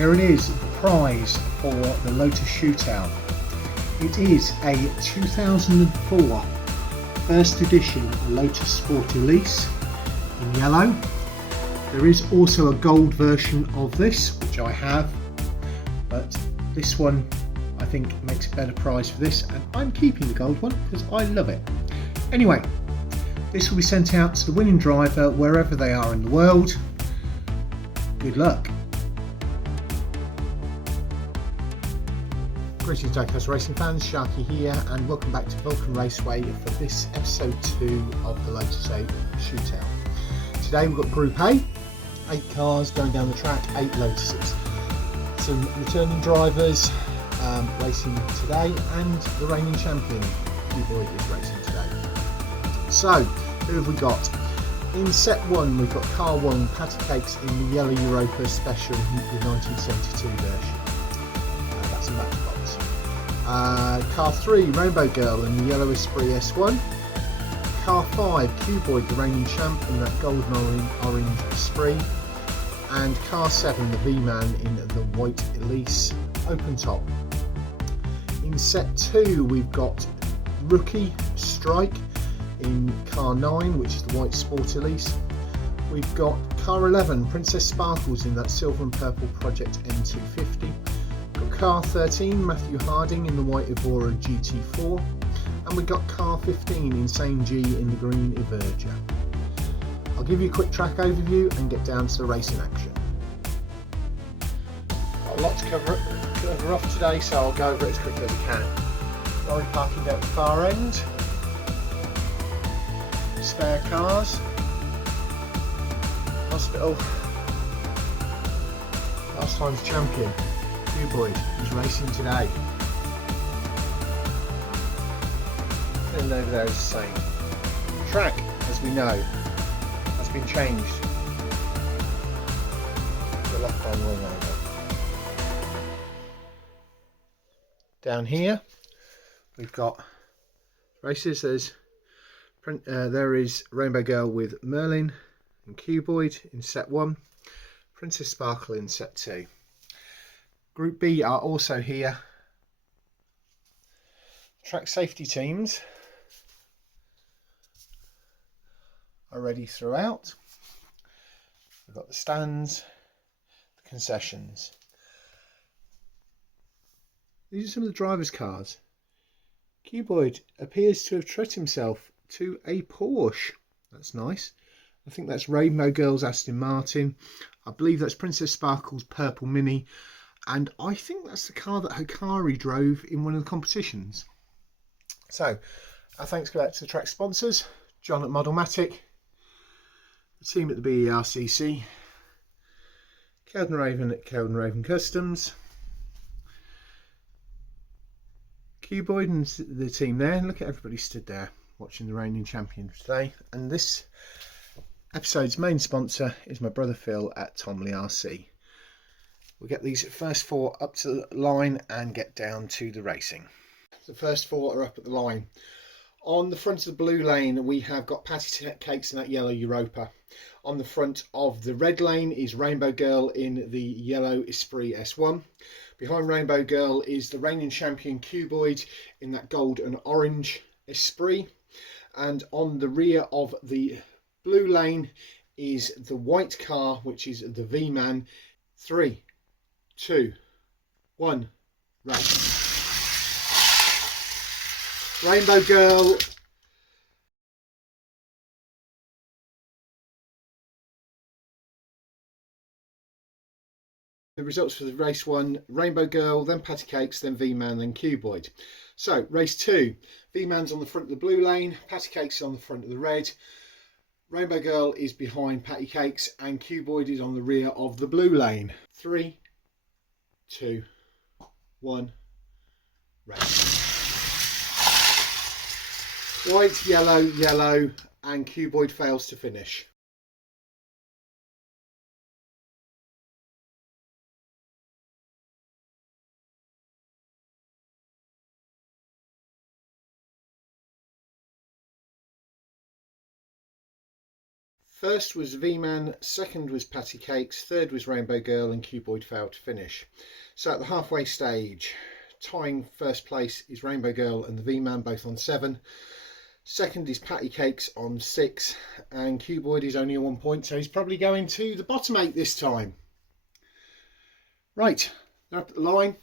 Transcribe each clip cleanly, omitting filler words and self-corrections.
Here it is, the prize for the Lotus Shootout. It is a 2004 first edition Lotus Sport Elise in yellow. There is also a gold version of this, which I have, but this one I think makes a better prize for this, and I'm keeping the gold one because I love it. Anyway, this will be sent out to the winning driver wherever they are in the world. Good luck. Greetings Diecast Racing fans, Sharky here, and welcome back to Vulcan Raceway for this episode 2 of the Lotus Shootout. Today we've got Group A, 8 cars going down the track, 8 Lotuses. Some returning drivers racing today, and the reigning champion, Boy, is racing today. So, who have we got? In set 1 we've got car 1, Patty Kakes in the yellow Europa Special, the 1972 version. That's a matchbox. Car 3, RaynebowGirl in the yellow Esprit S1. Car 5, Q-Boy, the reigning champ in that golden orange Esprit. And car 7, the V-Man in the white Elise open top. In set 2 we've got Rookie Strike in car 9, which is the white Sport Elise. We've got car 11, Princess Sparkles in that silver and purple Project M250. Got car 13, Matthew Harding in the white Evora GT4. And we've got car 15, Insane G in the green Evergia. I'll give you a quick track overview and get down to the racing action. Got a lot to cover off today, so I'll go over it as quickly as I can. Lorry parking down at the far end. Spare cars. Hospital. Last time's champion, Q-Boy, is racing today. And over there is the same. Track, as we know, has been changed. The left hand wing over. Down here we've got races. There is RaynebowGirl with Merlin and Q-Boy in set 1, Princess Sparkle in set 2. Group B are also here. Track safety teams are ready throughout. We've got the stands, the concessions. These are some of the drivers' cars. Q-Boy appears to have treated himself to a Porsche. That's nice. I think that's RaynebowGirl's Aston Martin. I believe that's Princess Sparkle's Purple Mini. And I think that's the car that Hikari drove in one of the competitions. So, our thanks go out to the track sponsors, John at Modelmatic, the team at the BERCC, Kelden Raven at Kelden Raven Customs, Q-Boy and the team there. Look at everybody stood there watching the reigning champion today. And this episode's main sponsor is my brother Phil at Tomley RC. We'll get these first 4 up to the line and get down to the racing. The first 4 are up at the line. On the front of the blue lane we have got Patty Kakes in that yellow Europa. On the front of the red lane is RaynebowGirl in the yellow Esprit S1. Behind RaynebowGirl is the reigning champion Q-Boy in that gold and orange Esprit. And on the rear of the blue lane is the white car, which is the V-Man. 3, 2, 1, race. RaynebowGirl the results for the race 1, RaynebowGirl, then Patty Kakes, then V-Man, then Q-Boy. So race 2, V-Man's on the front of the blue lane, Patty Kakes is on the front of the red, RaynebowGirl is behind Patty Kakes, and Q-Boy is on the rear of the blue lane. 3, 2, 1, race. White, yellow, yellow, and Q-Boy fails to finish. First was V-Man, second was Patty Kakes, third was Rainbow Girl, and Cuboid failed to finish. So at the halfway stage, tying first place is Rainbow Girl and the V-Man, both on 7. Second is Patty Kakes on 6, and Cuboid is only on 1 point, so he's probably going to the bottom 8 this time. Right, they're up at the line.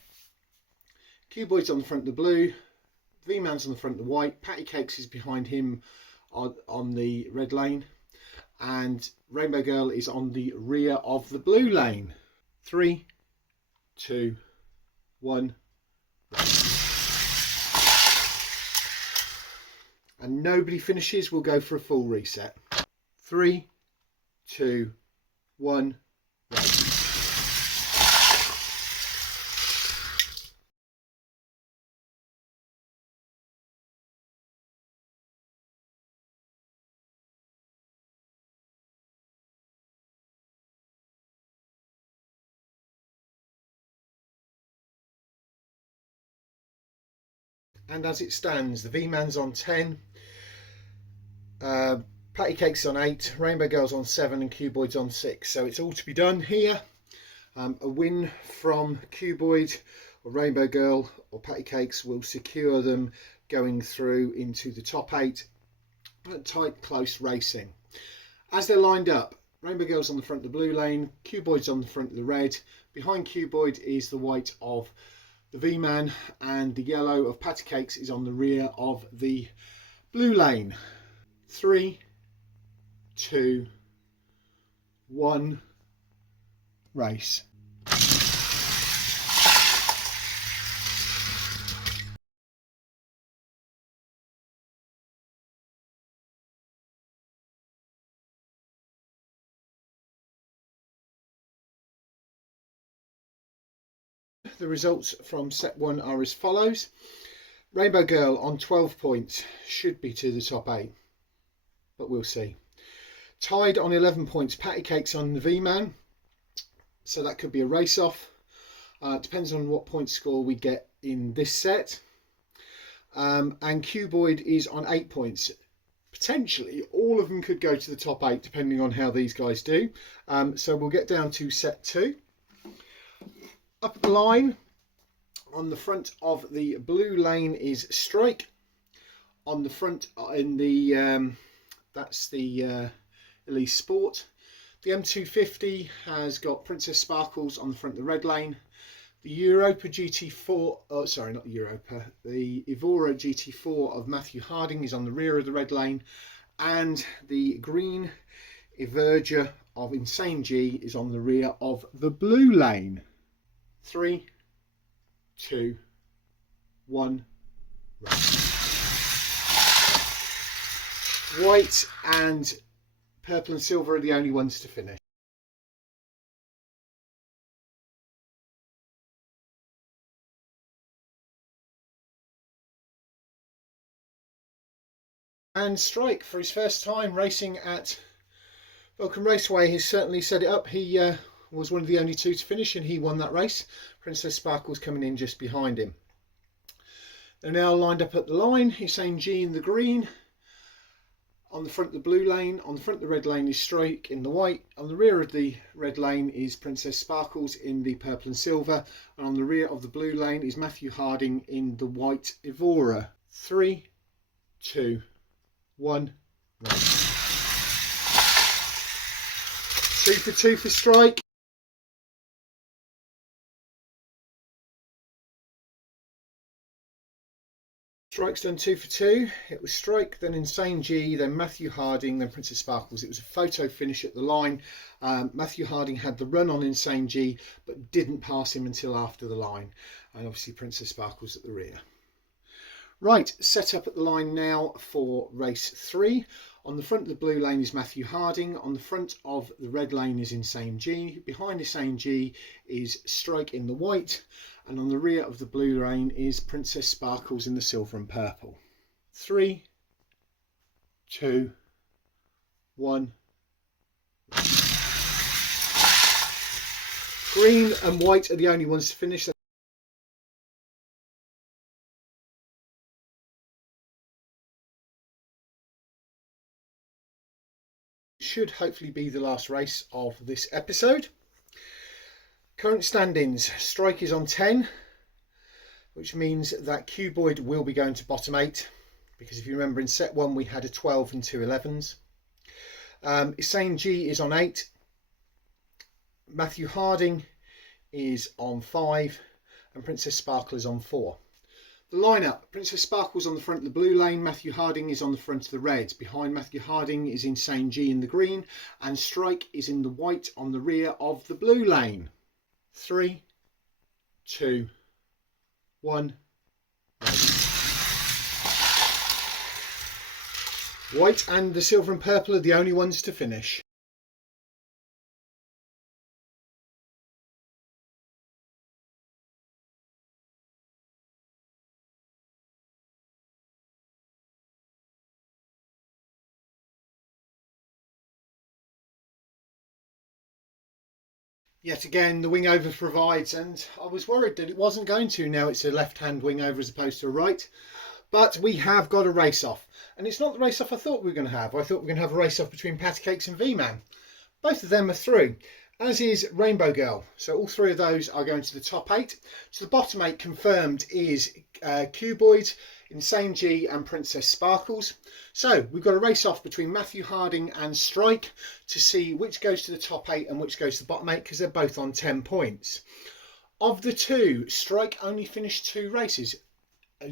Cuboid's on the front of the blue, V-Man's on the front of the white, Patty Kakes is behind him on the red lane, and Rainbow Girl is on the rear of the blue lane. 3, 2, 1. And nobody finishes, we'll go for a full reset. 3, 2, 1. And as it stands, the V-Man's on 10, Patty Cakes on 8, Rainbow Girl's on 7, and Cuboid's on 6. So it's all to be done here. A win from Cuboid or Rainbow Girl or Patty Cakes will secure them going through into the top 8. Tight, close racing. As they're lined up, Rainbow Girl's on the front of the blue lane, Cuboid's on the front of the red. Behind Cuboid is the white of the V-Man, and the yellow of Patty Cakes is on the rear of the blue lane. 3, 2, 1, race. The results from set 1 are as follows. Rainbow Girl on 12 points, should be to the top 8, but we'll see. Tied on 11 points, Patty Cakes on the V-Man, so that could be a race off. Depends on what point score we get in this set. And Cuboid is on 8 points. Potentially all of them could go to the top 8 depending on how these guys do. So we'll get down to set 2. Up the line, on the front of the blue lane is Strike. On the front in the that's the Elise Sport. The M250 has got Princess Sparkles on the front of the red lane. The Europa GT4, oh sorry, not the Europa, the Evora GT4 of Matthew Harding is on the rear of the red lane, and the green Everger of Insane G is on the rear of the blue lane. 3, 2, 1, race. White and purple and silver are the only ones to finish. And Strike, for his first time racing at Vulcan Raceway, has certainly set it up. He was one of the only 2 to finish, and he won that race. Princess Sparkles coming in just behind him. They're now lined up at the line. Insane G in the green. On the front of the blue lane, on the front of the red lane is Strike in the white. On the rear of the red lane is Princess Sparkles in the purple and silver. And on the rear of the blue lane is Matthew Harding in the white Evora. 3, 2, 1, race. 2 for 2 for Strike. Strike's done 2 for 2. It was Strike, then Insane G, then Matthew Harding, then Princess Sparkles. It was a photo finish at the line. Matthew Harding had the run on Insane G, but didn't pass him until after the line. And obviously Princess Sparkles at the rear. Right, set up at the line now for race 3. On the front of the blue lane is Matthew Harding. On the front of the red lane is Insane G. Behind Insane G is Strike in the white. And on the rear of the blue lane is Princess Sparkles in the silver and purple. 3, 2, 1. Green and white are the only ones to finish. should hopefully be the last race of this episode. Current standings, Strike is on 10, which means that Cuboid will be going to bottom 8, because if you remember in set 1 we had a 12 and 2 11s. Isane G is on 8, Matthew Harding is on 5, and Princess Sparkle is on 4. The lineup, Princess Sparkle's on the front of the blue lane, Matthew Harding is on the front of the red. Behind Matthew Harding is Isane G in the green, and Strike is in the white on the rear of the blue lane. 3, 2, 1. White and the silver and purple are the only ones to finish. Yet again, the wing over provides, and I was worried that it wasn't going to. Now it's a left-hand wing over as opposed to a right. But we have got a race-off. And it's not the race-off I thought we were going to have. I thought we were going to have a race-off between Kakes and V-Man. Both of them are through, as is RaynebowGirl. So all 3 of those are going to the top 8. So the bottom 8 confirmed is Cuboid, Isane G and Princess Sparkles. So we've got a race off between Matthew Harding and Strike to see which goes to the top 8 and which goes to the bottom 8, because they're both on 10 points. Of the 2, Strike only finished 2 races.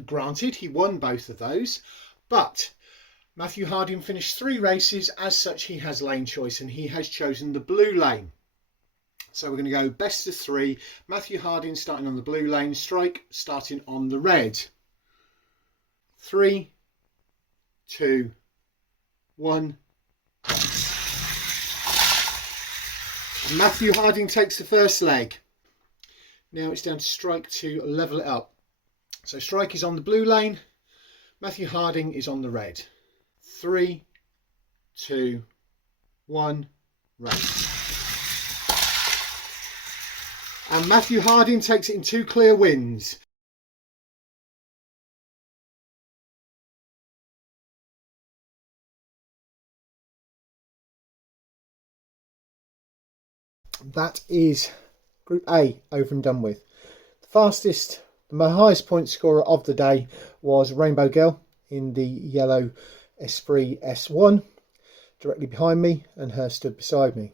Granted, he won both of those, but Matthew Harding finished 3 races. As such, he has lane choice and he has chosen the blue lane. So we're going to go best of 3. Matthew Harding starting on the blue lane, Strike starting on the red. 3, 2, 1. Matthew Harding takes the first leg. Now it's down to Strike to level it up. So Strike is on the blue lane, Matthew Harding is on the red. 3, 2, 1, race. And Matthew Harding takes it in 2 clear wins. That is Group A over and done with. The fastest, the highest point scorer of the day was RaynebowGirl in the yellow Esprit S1, directly behind me, and her stood beside me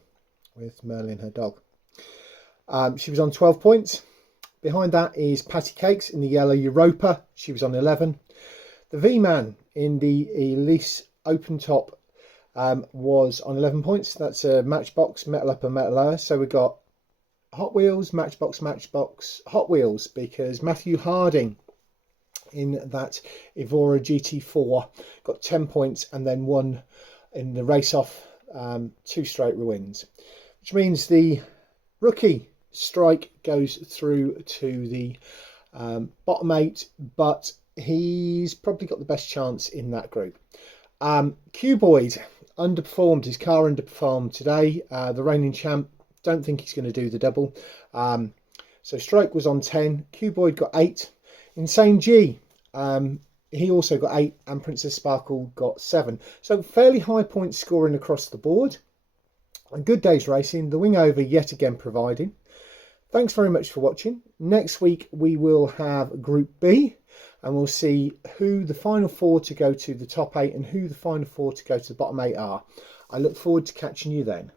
with Merlin, her dog. She was on 12 points. Behind that is Kakes in the yellow Europa. She was on 11. The V-Man in the Elise open top was on 11 points. That's a Matchbox, metal upper, metal lower. So we got Hot Wheels, Matchbox, Matchbox, Hot Wheels, because Matthew Harding in that Evora GT4 got 10 points and then won in the race off 2 straight wins, which means the rookie Strike goes through to the bottom 8, but he's probably got the best chance in that group. Cuboid underperformed, his car underperformed today. The reigning champ, don't think he's going to do the double. So Strike was on 10, Cuboid got 8. Isane G, he also got 8, and Princess Sparkle got 7. So fairly high point scoring across the board. A good day's racing, the wing over yet again providing. Thanks very much for watching. Next week we will have Group B, and we'll see who the final 4 to go to the top 8 and who the final 4 to go to the bottom 8 are. I look forward to catching you then.